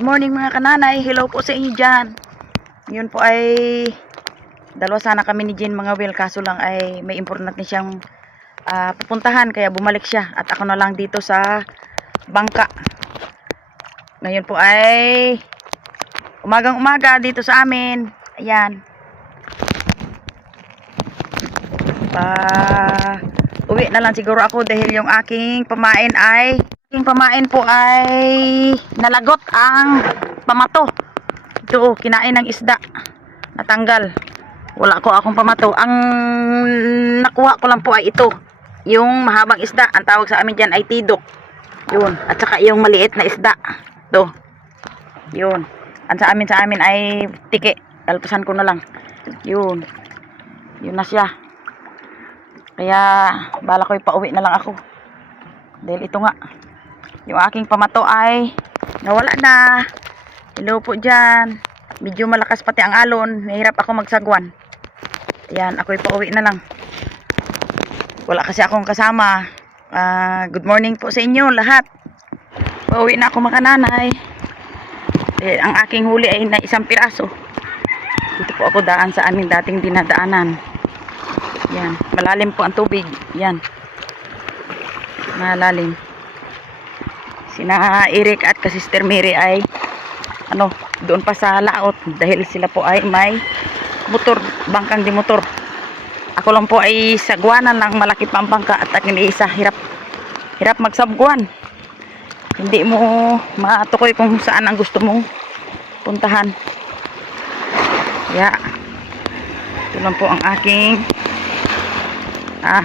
Good morning mga kananay, hello po sa inyo dyan. Ngayon po ay dalawa sana kami ni Jen mga Will, kaso lang ay may importante siyang pupuntahan kaya bumalik siya at ako na lang dito sa bangka. Ngayon po ay umagang umaga dito sa amin. Ayan, uwi na lang siguro ako dahil yung aking pamain po ay nalagot ang pamato. Ito, kinain ng isda, natanggal. Wala ko akong pamato. Ang nakuha ko lang po ay ito, yung mahabang isda. Ang tawag sa amin dyan ay tidok. Yun, at saka yung maliit na isda. Ito, yun. Ang sa amin ay tiki. Alpasan ko na lang. Yun, yun na siya. Kaya bala ko ipauwi na lang ako dahil ito nga, yung aking pamato ay nawala na. Hello po dyan. Medyo malakas pati ang alon, nahirap ako magsagwan. Ayan, ako ipauwi na lang. Wala kasi akong kasama. Good morning po sa inyo lahat. Pauwi na ako mga nanay. Ang aking huli ay na isang piraso. Dito po ako daan sa aming dating dinadaanan. Yan, malalim po ang tubig. Yan, malalim. Sina Eric at Sister Mary ay doon pa sa laot dahil sila po ay may motor, bangkang di motor. Ako lang po ay sagwanan lang, malaki pa ang bangka at akin isa, hirap magsabguan. Hindi mo matukoy kung saan ang gusto mong puntahan. Kaya ito lang po ang aking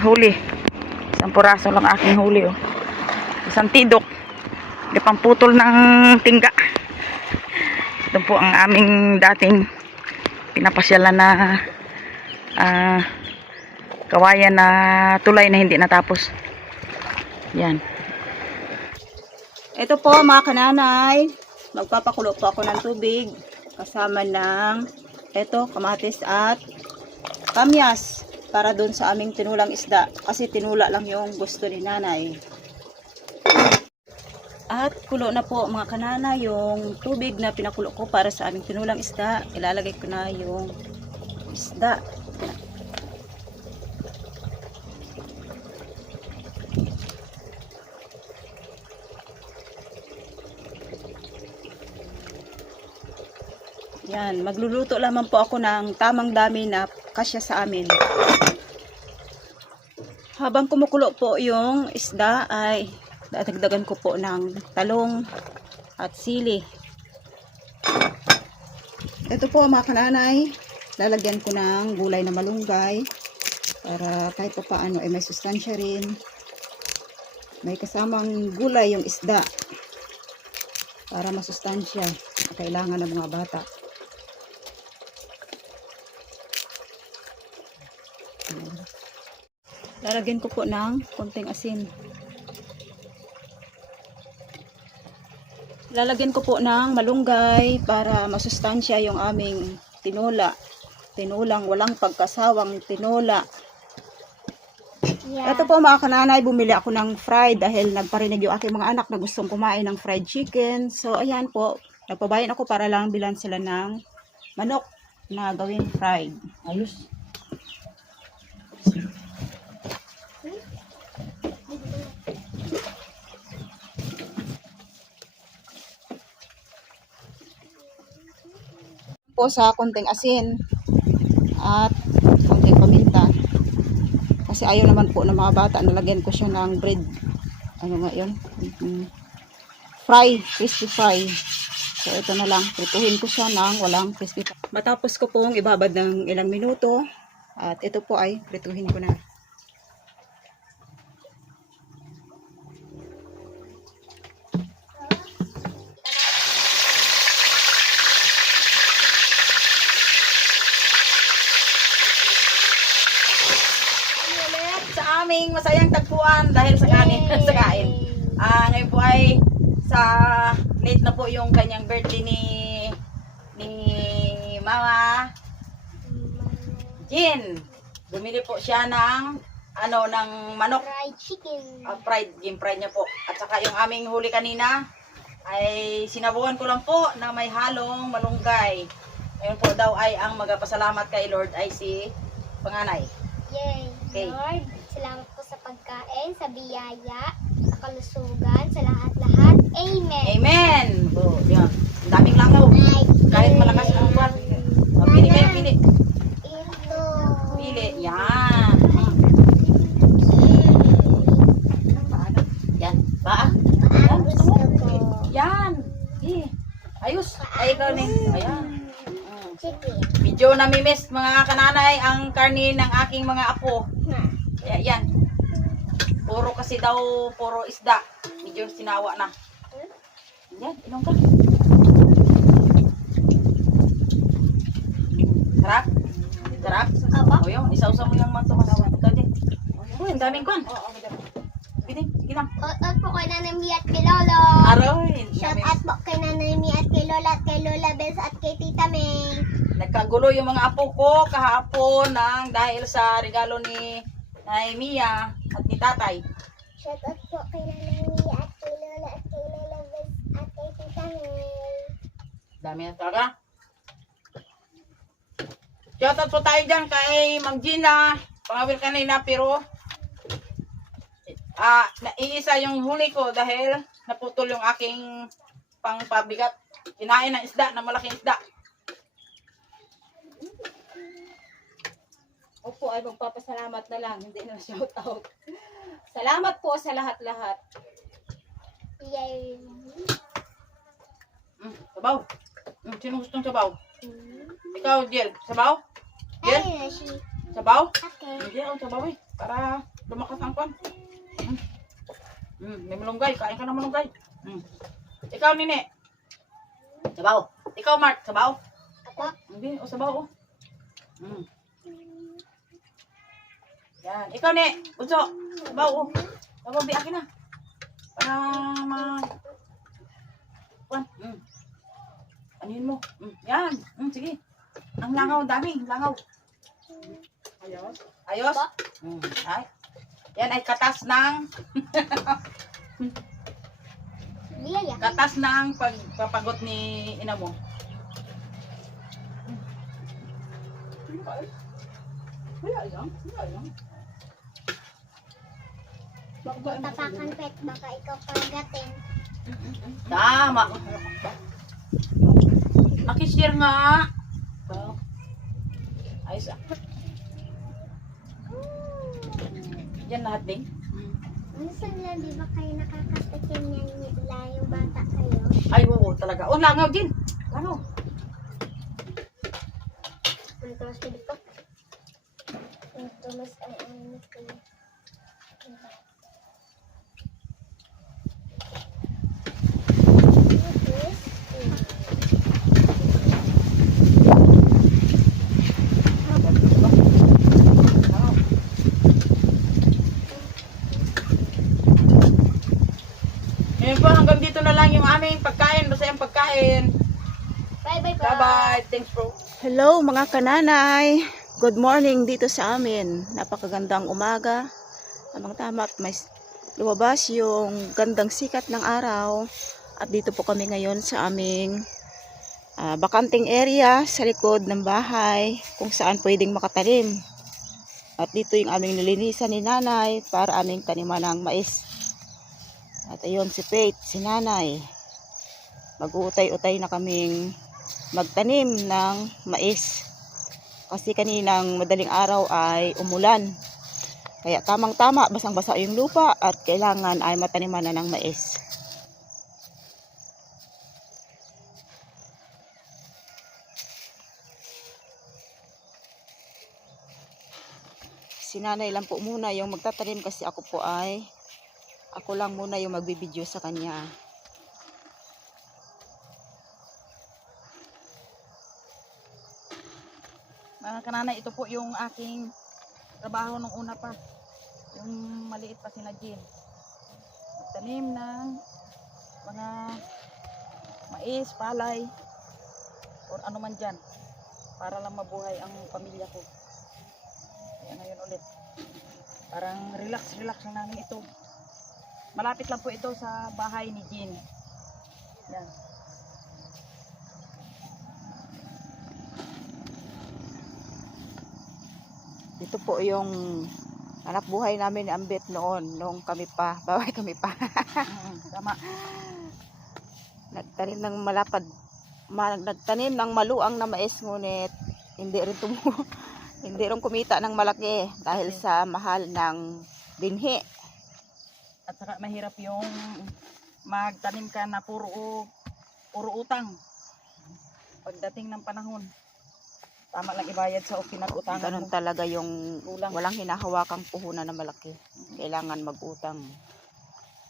huli. Isang puraso lang aking huli, oh. Isang tidok. Hindi pang putol ng tingga. Ito po ang aming dating pinapasyalan na kawayan na tulay na hindi natapos. Yan. Ito po mga kananay, magpapakulo po ako ng tubig kasama ng kamatis at kamyas para doon sa aming tinulang isda, kasi tinula lang yung gusto ni nanay. At kulo na po mga kananay yung tubig na pinakulo ko para sa aming tinulang isda. Ilalagay ko na yung isda. Yan, magluluto lamang po ako ng tamang dami na kasya sa amin. Habang kumukulo po yung isda ay dadagdagan ko po ng talong at sili. Ito po mga kananay, lalagyan ko ng gulay na malunggay para kahit pa paano ay may sustansya rin. May kasamang gulay yung isda para masustansya na kailangan ng mga bata. Lalagyan ko po ng konting asin. Lalagyan ko po ng malunggay para masustansya yung aming tinola. Tinulang walang pagkasawang tinola. Yeah. Ito po mga kananay, bumili ako ng fried dahil nagparinig yung aking mga anak na gustong kumain ng fried chicken. So ayan po, nagpabayan ako para lang bilan sila ng manok na gawin fried. Ayos. Po sa konting asin at konting paminta, kasi ayaw naman po ng mga bata. Nalagyan ko siya ng bread, crispy fry. So ito na lang, prituhin ko siya ng walang crispy fry. Matapos ko pong ibabad ng ilang minuto at ito po ay prituhin ko na. Sa aming masayang tagpuan dahil sa kanin, sa kain. Ngayon po ay sa late na po yung kanyang birthday ni Mama Jen. Bumili po siya ng ng manok. Fried chicken. Fried niya po. At saka yung aming huli kanina ay sinabuhan ko lang po na may halong malunggay. Ngayon po daw ay ang magpasalamat kay Lord ay si panganay. Yay! Okay. Lord, salamat po sa pagkain, sa biyaya, sa kalusugan, sa lahat-lahat. Amen! Amen! Oh, yan. Ang daming langaw. Kahit malakas ang buwan. Oh, pili kayo, pili. Ito. Pili. Yan. Yan. Paa. Yan. Gusto mo? Yan. Eh. Ayos. Ay, ikaw ni. Ayan. Chicken. Medyo namimiss mga kananay ang karni ng aking mga apo. Kaya yan. Puro kasi daw, puro isda. Medyo sinawa na. Yan, inom ka. Sarap? Sarap? O yun, isa-usa mo yung mantumasawan. Ito din. Uy, ang daming kwan. Sige din, sige lang. Shout out po kay Nanay Mi at kay Lolo. Aroy. Shout out po kay Nanay Mi at kay Lola Bes at kay Tita May. Nagkagulo yung mga apo ko kahapon dahil sa regalo ni Nanay Mia at ni Tatay. Shout out po kay Nanay Mi at kay Lola Bes at kay Tita May. Dami na talaga. Shoutout po tayo dyan kay Mang Gina. Pangawil kanina pero iisa yung huli ko dahil naputol yung aking pangpabigat. Kinain ng isda, ng malaking isda. Opo ay magpapasalamat na lang, hindi na shout out. Salamat po sa lahat-lahat. Yay! Sabaw. Sino gustong sabaw? Ikaw, Jill. Sabaw? Jill? Ay, Nashi. Sabaw? Okay. Hindi ako sabaw eh. Para lumakas ang kwan. May malunggay. Kain ka ng malunggay. Ikaw, Nini. Sabaw. Ikaw, Mark. Sabaw? Apo. Hindi. O, sabaw. Yan. Ikaw, Ni. Bunso. Sabaw. O. Sabaw, di akin na. Para kwan. Anuhin mo. Yan. Sige. Ang langaw, dami. Langaw. Ayos. Ayos? Ay. Yan ay katas ng Biyaya. katas ng pagpapagot ni ina mo. Wala lang. Tapakan pet, baka ikaw pagatin. Tama. Makishare nga. Ayos ah. Yan lahat din. Minsan lang, di ba kayo nakakatikim yan nila yung bata kayo? Ay, oo talaga. Oh, langaw din. Langaw. Ang tumas ko dito. Ang tumas ay ano ko. Ngayon po, hanggang dito na lang yung aming pagkain. Basta yung pagkain. Bye-bye po. Bye-bye. Thanks bro. Hello mga kananay. Good morning dito sa amin. Napakagandang umaga. Tamang-tama at may lumabas yung gandang sikat ng araw. At dito po kami ngayon sa aming bakanting area sa likod ng bahay kung saan pwedeng makatanim. At dito yung aming nilinisan ni nanay para aming taniman ng mais. At ayun si Faith, si nanay. Mag-uutay-utay na kaming magtanim ng mais. Kasi kaninang madaling araw ay umulan. Kaya tamang-tama, basang-basa yung lupa at kailangan ay mataniman na ng mais. Si nanay lang po muna yung magtatanim kasi ako lang muna yung magbibideo sa kanya. Mga kananay, ito po yung aking trabaho nung una pa. Yung maliit pa si Najin. Magtanim ng mga mais, palay, or ano man dyan. Para lang mabuhay ang pamilya ko. Kaya ngayon ulit. Parang relax lang namin ito. Malapit lang po ito sa bahay ni Jean. Yan. Ito po yung anak buhay namin ni Ambet noon, nung kami pa, baway kami pa. Tama. Nagtanim ng malapad, nagtanim ng maluang na mais, ngunit hindi rin hindi rin kumita ng malaki dahil sa mahal ng binhi. At saka mahirap yung magtanim ka na puro utang. Pagdating ng panahon, tama lang ibayad sa pinag-utangan Ganun mo. talaga yung Kulang. walang hinahawakang puhunan na malaki. Kailangan mag-utang.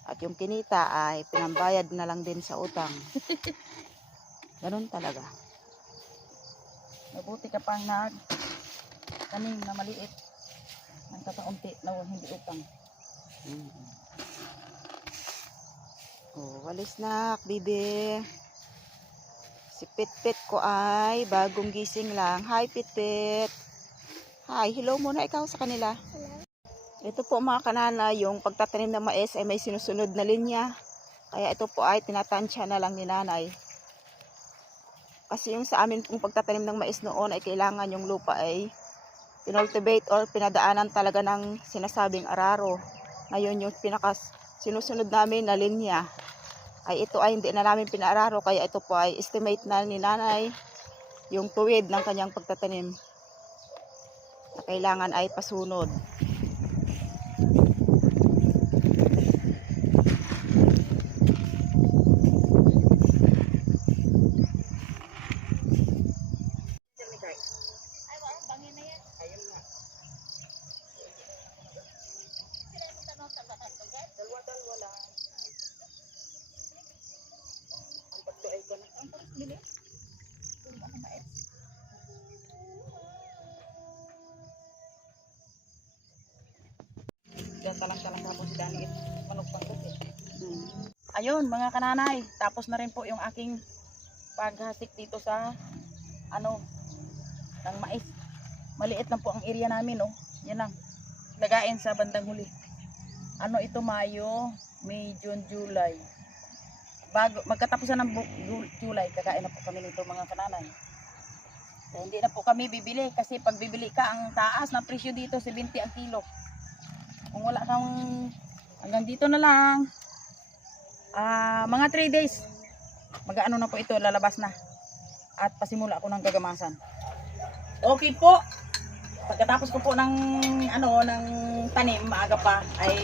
At yung kinita ay pinambayad na lang din sa utang. Ganun talaga. Mabuti ka pang tanim na maliit. Ang kakaunti na hindi utang. Oh, walis na, bibi. Si Pitpit ko ay bagong gising lang. Hi, Pitpit. Hi, hello muna ikaw sa kanila. Ito po mga kanana, yung pagtatanim ng mais ay may sinusunod na linya. Kaya ito po ay tinatansya na lang ni nanay. Kasi yung sa amin pong pagtatanim ng mais noon ay kailangan yung lupa ay pinultivate or pinadaanan talaga ng sinasabing araro. Ngayon yung sinusunod namin na linya ay ito ay hindi na namin pinaararo, kaya ito po ay estimate na ni nanay yung tuwid ng kanyang pagtatanim na kailangan ay pasunod. Talang-talang hapon si Dani. Manok pang kasi. Ayun mga kananay, tapos na rin po yung aking paghasik dito sa ng mais. Maliit lang po ang area namin, oh. Yan lang. Lagain sa bandang huli. Ito Mayo, May, June, July. Magkatapusan ng July, kakain na po kami nito mga kananay. So, hindi na po kami bibili kasi pag bibili ka, ang taas ng presyo dito 70 ang kilo. Kung wala kang hanggang dito na lang, mga 3 days mag-ano na po ito, lalabas na at pasimula ako ng gagamasan. Okay po, pagkatapos ko po ng ng tanim maaga pa ay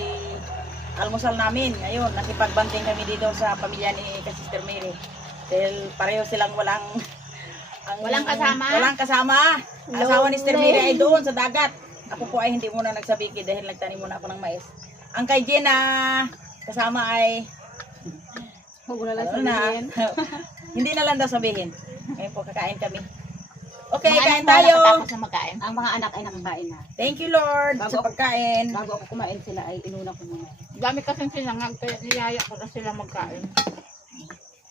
almusal namin. Ngayon nakipagbanting kami dito sa pamilya ni Sister Mary dahil pareho silang walang kasama. Ang asawa ni Sister Mary ay doon sa dagat. Ako po ay hindi muna nagsabiki dahil nagtanim muna ako ng mais. Ang kay Jenna kasama ay Huwag na lang sabihin. hindi na lang daw sabihin. Ngayon po kakain kami. Okay, kain tayo. Ang mga anak ay nakakain na. Thank you Lord sa pagkain. Bago ako kumain sila ay inuna ko muna. Dami kasing sinangag, kaya niyaya ko na sila magkain.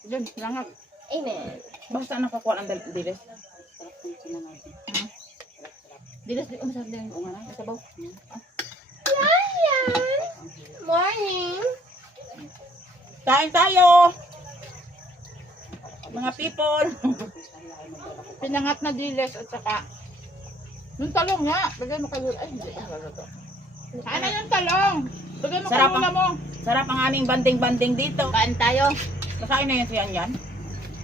Diyan, sinangag. Amen. Basta nakakuha ng dilis. Sarap ng sinangag. Dilas di umusap din yung unga na, sabaw. Ryan! Morning! Kain tayo. Mga people. Pinangat na diles at saka yung talong nga, bagay mo kayo. Ay, hindi. Kain na yung talong. Bagay mo Sarap kayo mo. Sarap ang aming banding-banding dito. Kain tayo. Nakain na yan yan.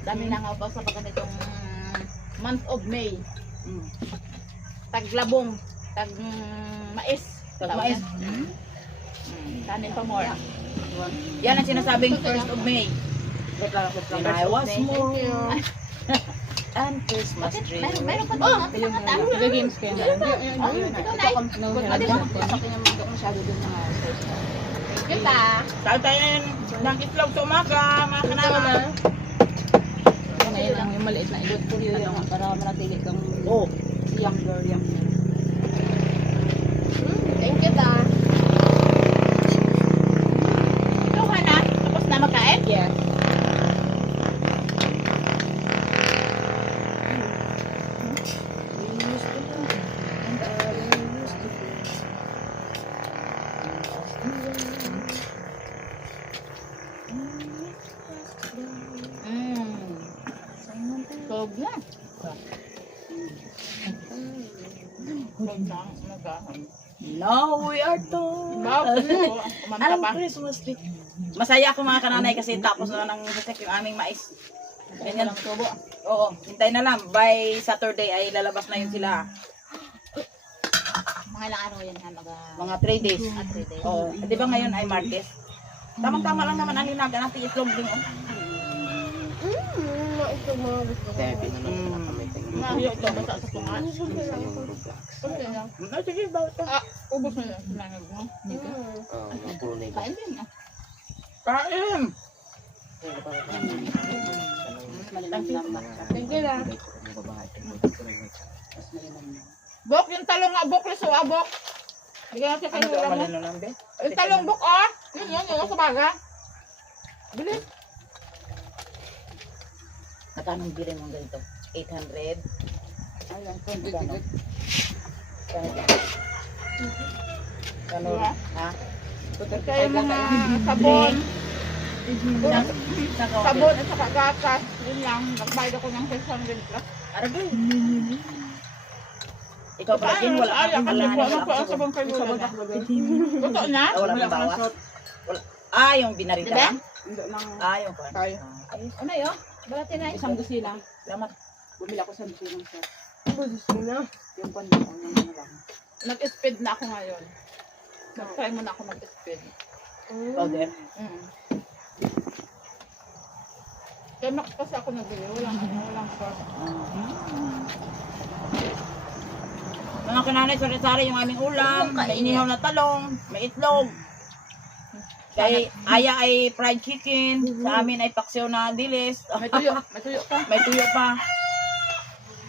Dami na nga ba sa pagkanitong month of May. Mm. Taglabong, mais. Mais. Kanin pa more. Yan ang sinasabing 1st of May. When I was small and Christmas tree. Mayroon pa doon. Nag-games kayo na. Kain tayo ng itlog sa umaga, mga kanama. Ngayon lang yung maliit na ilot. Para manatili kang Oh. younger. Thank you, Da. Ikaw ka na? Tapos na magkain? Yes. Loob na. Loob na. Nagahon. Now we are done. Wow, kasi po. Kumanta Alam pa. mo, Christmas tree. Masaya ako mga kananay kasi tapos na nang sasek yung aming mais. Ganyan. Oo, hintay na lang. By Saturday ay lalabas na yun sila. Mga ilang araw yan ha, Mga 3 days. 3 days. Oo. Di ba ngayon ay Martes? Tamang-tama lang naman ang linaga natin itlog din. Oh. Ito mga gusto ko. Mahiyo ito, basta sa tungan. Okay lang. Sige, bawat ka. Ah, ubos na lang. Sinangag mo. Kain din ah. Kain! Sige lang. Bok, yung talong nga, bok, liso ah, bok. Hindi ka natin kayo lang mo. Yung talong bok ah. Yun, sa baga. Bilis. Magkano bilhin mo ganito? 800? Ayun, kano? Kano? Diba? Ha? Kaya yung mga sabon. Sabon at saka gatas. Yun lang. Nagbayad ako ng 600 plus. Arabi. Ikaw pala din, wala Ay, kang akala ko wala ano pa kang ang sabon kayo na. Totoo na? wala kang bawas. Wala. Ah, yung binarita Diba? lang? Ah, yung kwan. Kaya. Ano yun? Balatin na. Isang dosina. Salamat. Bumili ako sa dosina, sir. na. Yung panda ko naman lang. Nag-speed na ako ngayon. Nag-try mo na ako mag-speed. Powder. Kaya Max kasi ako nabili. Walang sauce. Mga kananay, sari-sari yung aming ulam. May inihaw na talong. May itlog. Kay Aya ay fried chicken. Sa amin ay paksiw na dilis. May tuyo. May tuyo pa. May tuyo pa.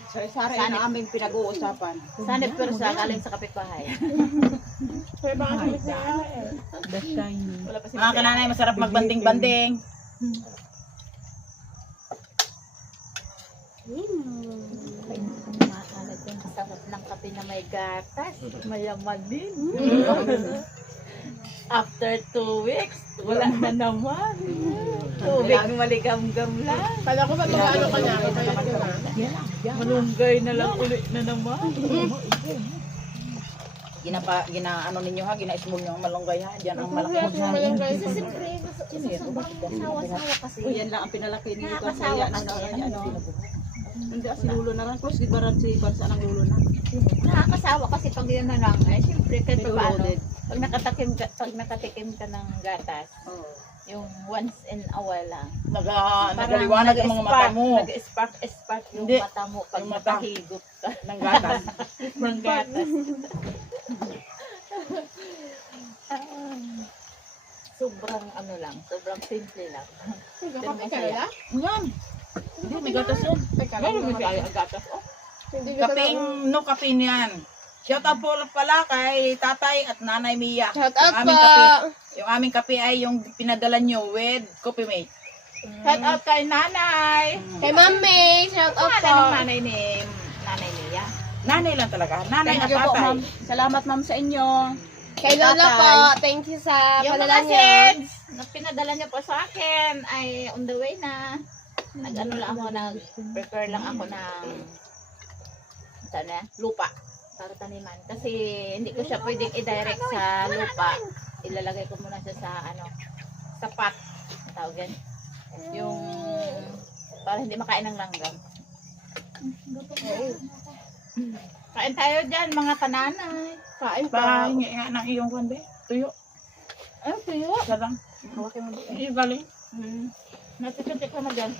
Sari-sari na aming pinag-uusapan. Sanip pero sa galing sa kapitbahay. Kaya baka kami siya. Wala pa si Mga kananay, masarap magbanding-banding. Makalat yung sarap ng kape na may gatas. Mayaman din. After 2 weeks, wala na naman. Tubig maligam-gam lang. Kala ko ba mag-ano ka na? Kapayat ka na? Malunggay na lang ulit na naman. Ginaano ninyo ha, gina-small nyo ang malunggay ha. Diyan ang malaki mo sa Kasi siyempre, sawa-sawa kasi. Yan lang ang pinalaki ni Ito sa iya na ano. Hindi si Lulo na lang. Close, di ba rin si Barsa ng Lulo na? Nakakasawa kasi pag yan na lang. Eh, siyempre, kahit Pero paano. loaded. Pag nakatikim ka ng gatas, yung once in a while lang. Nagaliwanag ang mga mata mo. Nag-spark yung Hindi. mata mo pag Yung mata. nakahigop ka Ng gatas. ng gatas. Sobrang ano lang, sobrang simple lang. Kape ka na? Yan. Hindi, may gatas yun. Meron mo siya ang gatas, oh. Kaping, no kapin yan. Shout out po pala kay tatay at nanay Mia. Shout out Yung aming po. kape. Yung aming kape ay yung pinadala nyo with Coffee Mate. Shout out kay nanay. Kay Mami, shout out po. Ano nanay ni nanay niya? Nanay lang talaga. Nanay at Thank you po, tatay. ma'am. Salamat, ma'am, sa inyo. Kay Lola po, thank you sa Yung padala mga niya. seeds na pinadala niyo po sa akin ay on the way na. Nag-ano lang ako, nag-prepare lang ako ng lupa para taniman. Kasi hindi ko siya pwedeng i-direct sa lupa. Ilalagay ko muna siya sa sa pot. Ang tawag yan. Yung para hindi makain ng langgam. Kain tayo dyan, mga kananay. Kain po. Pahingi nga ng iyong kande. Tuyo. Ano tuyo? Isa lang. Hawakin mo. Iya galing. Natitintik ka na dyan.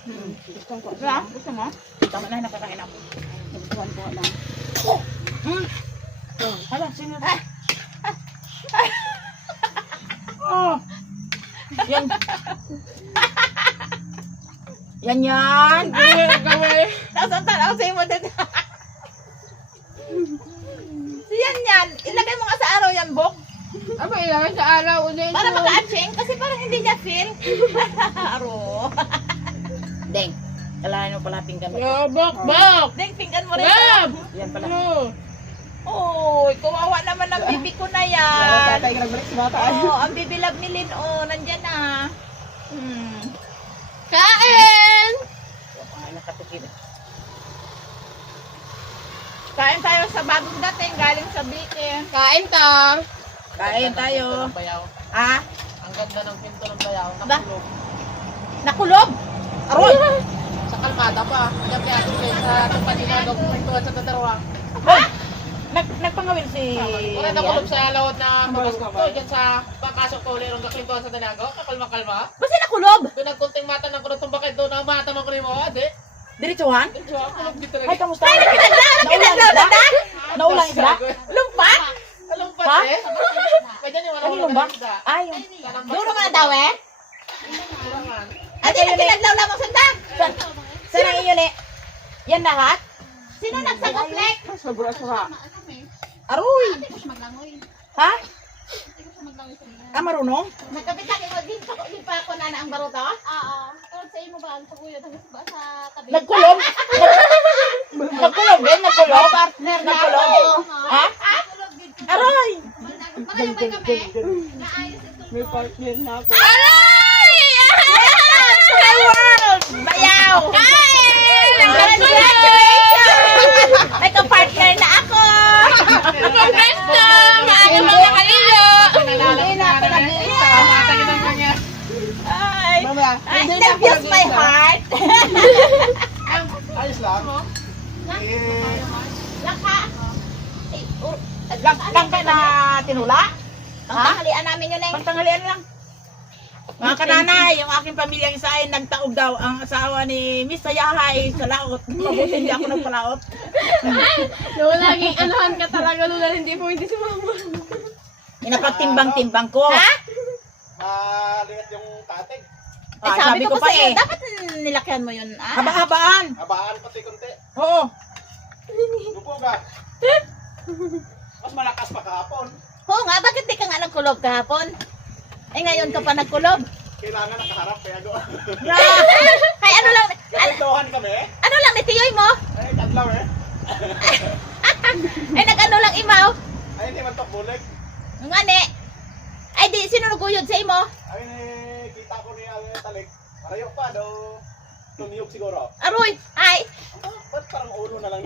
Wala? Gusto mo? Tama na, nakakain ako. Nagtuwan po lang. Hala, sino? Oh. Yan. Yan. Gawin. Tapos ang tanaw sa'yo mo din. Yan. Ilagay mo nga sa araw yan, Bok. Aba, ilagay sa araw ulit. Para maka-atching. Kasi parang hindi niya feel. Aro. Deng. Kailangan mo pala pinggan mo. Bok! Deng, pinggan mo rin. Yan pala. Oh, kawawa naman ang bibi ko na Lalo yan. tatay ka nagbalik sa bata. Oh, ang bibilab ni Lin, oh, nandyan na. Kain! Ay, nakatikim. Kain tayo sa bagong dating galing sa Bikin. Kain ka. Kain tayo. Bayaw. Ah, Ang ganda ng pinto ng bayaw. Ba? Nakulog. nakulob. Aroy! Sa kalmada pa. Diyan kaya ito sa Tupanina. Pintuan sa Tatarwa. Ha? Nagpangawil si... Wala nakulog sa lawad na pagkasok ko. Diyan sa pagkasok ko ulit ng kaklintuan sa Danago. Kakalma-kalma. Basta nakulob? Pinagkunting mata ng kurutong bakit doon ang mata ng kunin mo. Adi. Diretsuhan? Diyan siya. Kulog dito Ay, rin. kamusta? Ay, nakinaglaw na ta? Naulang isda? Lumpa? Alam Ha? pa eh. Pwede niyo Ano lumba? Ay, Duro man daw eh? Ate, nakinaglaw lamang sanda? Saan ang inyo ni? Yan lahat? Sino nagsagoplek? Aroy! Ha? Marunong? Nagkapit mo din pa ako na ang baruto? Oo. Pero sa imo ba ang paguyod hanggang ba sa tabi? Nagkulog? Nagkulog din? Nagkulog? Partner na ako. Ha? Aroy! Marayong may kami. Naayos ito. May partner na ako. Aray! Hi world! Bayaw! Kain! Congratulations! May ka-partner na ako! Congrats na! Maaga mo na kanino! Hindi na pinag-iisa. Ay! Ay, that feels my heart! Ayos lang. Langka na tinula? Tanghalian namin yun eh. Pagtanghalian lang. Mga kananay, yung aking pamilyang isa ay nagtaog daw ang asawa ni Miss Sayahay sa laot. Mabuti hindi ako nagpalaot. Lola, laging anuhan ka talaga, Lola. Hindi po hindi sumama. Inapagtimbang-timbang ko. Ha? Lihat yung tatig. Ah, sabi ko pa eh. Dapat nilakyan mo yun. Ah. Haba-habaan. Habaan pati konti. Oo. Lupo ka. Mas malakas pa kahapon. Oo nga, bakit di ka nga nagkulob kahapon? Eh ngayon ka pa nagkulob. Kailangan nakaharap kaya go. Ay ano lang, Nagkwentuhan kami. ano lang ni Tiyoy mo? Ay, kadlaw eh. Ay nag-ano lang imaw? Ay, hindi man to bulig. Nga ne. Ay di, sino naguyod sa imo? Ay, kita ko ni Talik. Parayo pa daw. Tuniyog siguro. Aroy, ay. Ba't parang ulo na lang?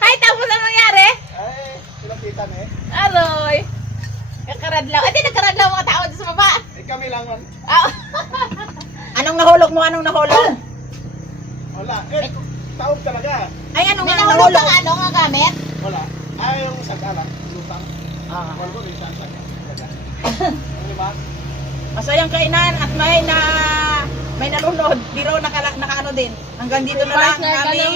Ay, tapos ano nangyari? Ay, pinakitan eh. Aroy. Kakaradlaw. Ay, di nagkaradlaw mga tao doon sa baba. Eh, kami lang man. Ah. Anong nahulog mo? Anong nahulog? Wala. Eh, taog talaga. Ay, anong May nga nahulog nahulog? kang ano nga gamit? Wala. Ay, yung sagala. Lutang. Ah. Wala ko rin saan talaga. Ang lima. Masayang kainan at may nalunod. Biro nakaano din. Hanggang dito na lang ang aming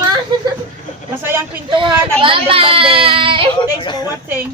masayang pintuhan at bonding. Thanks for watching.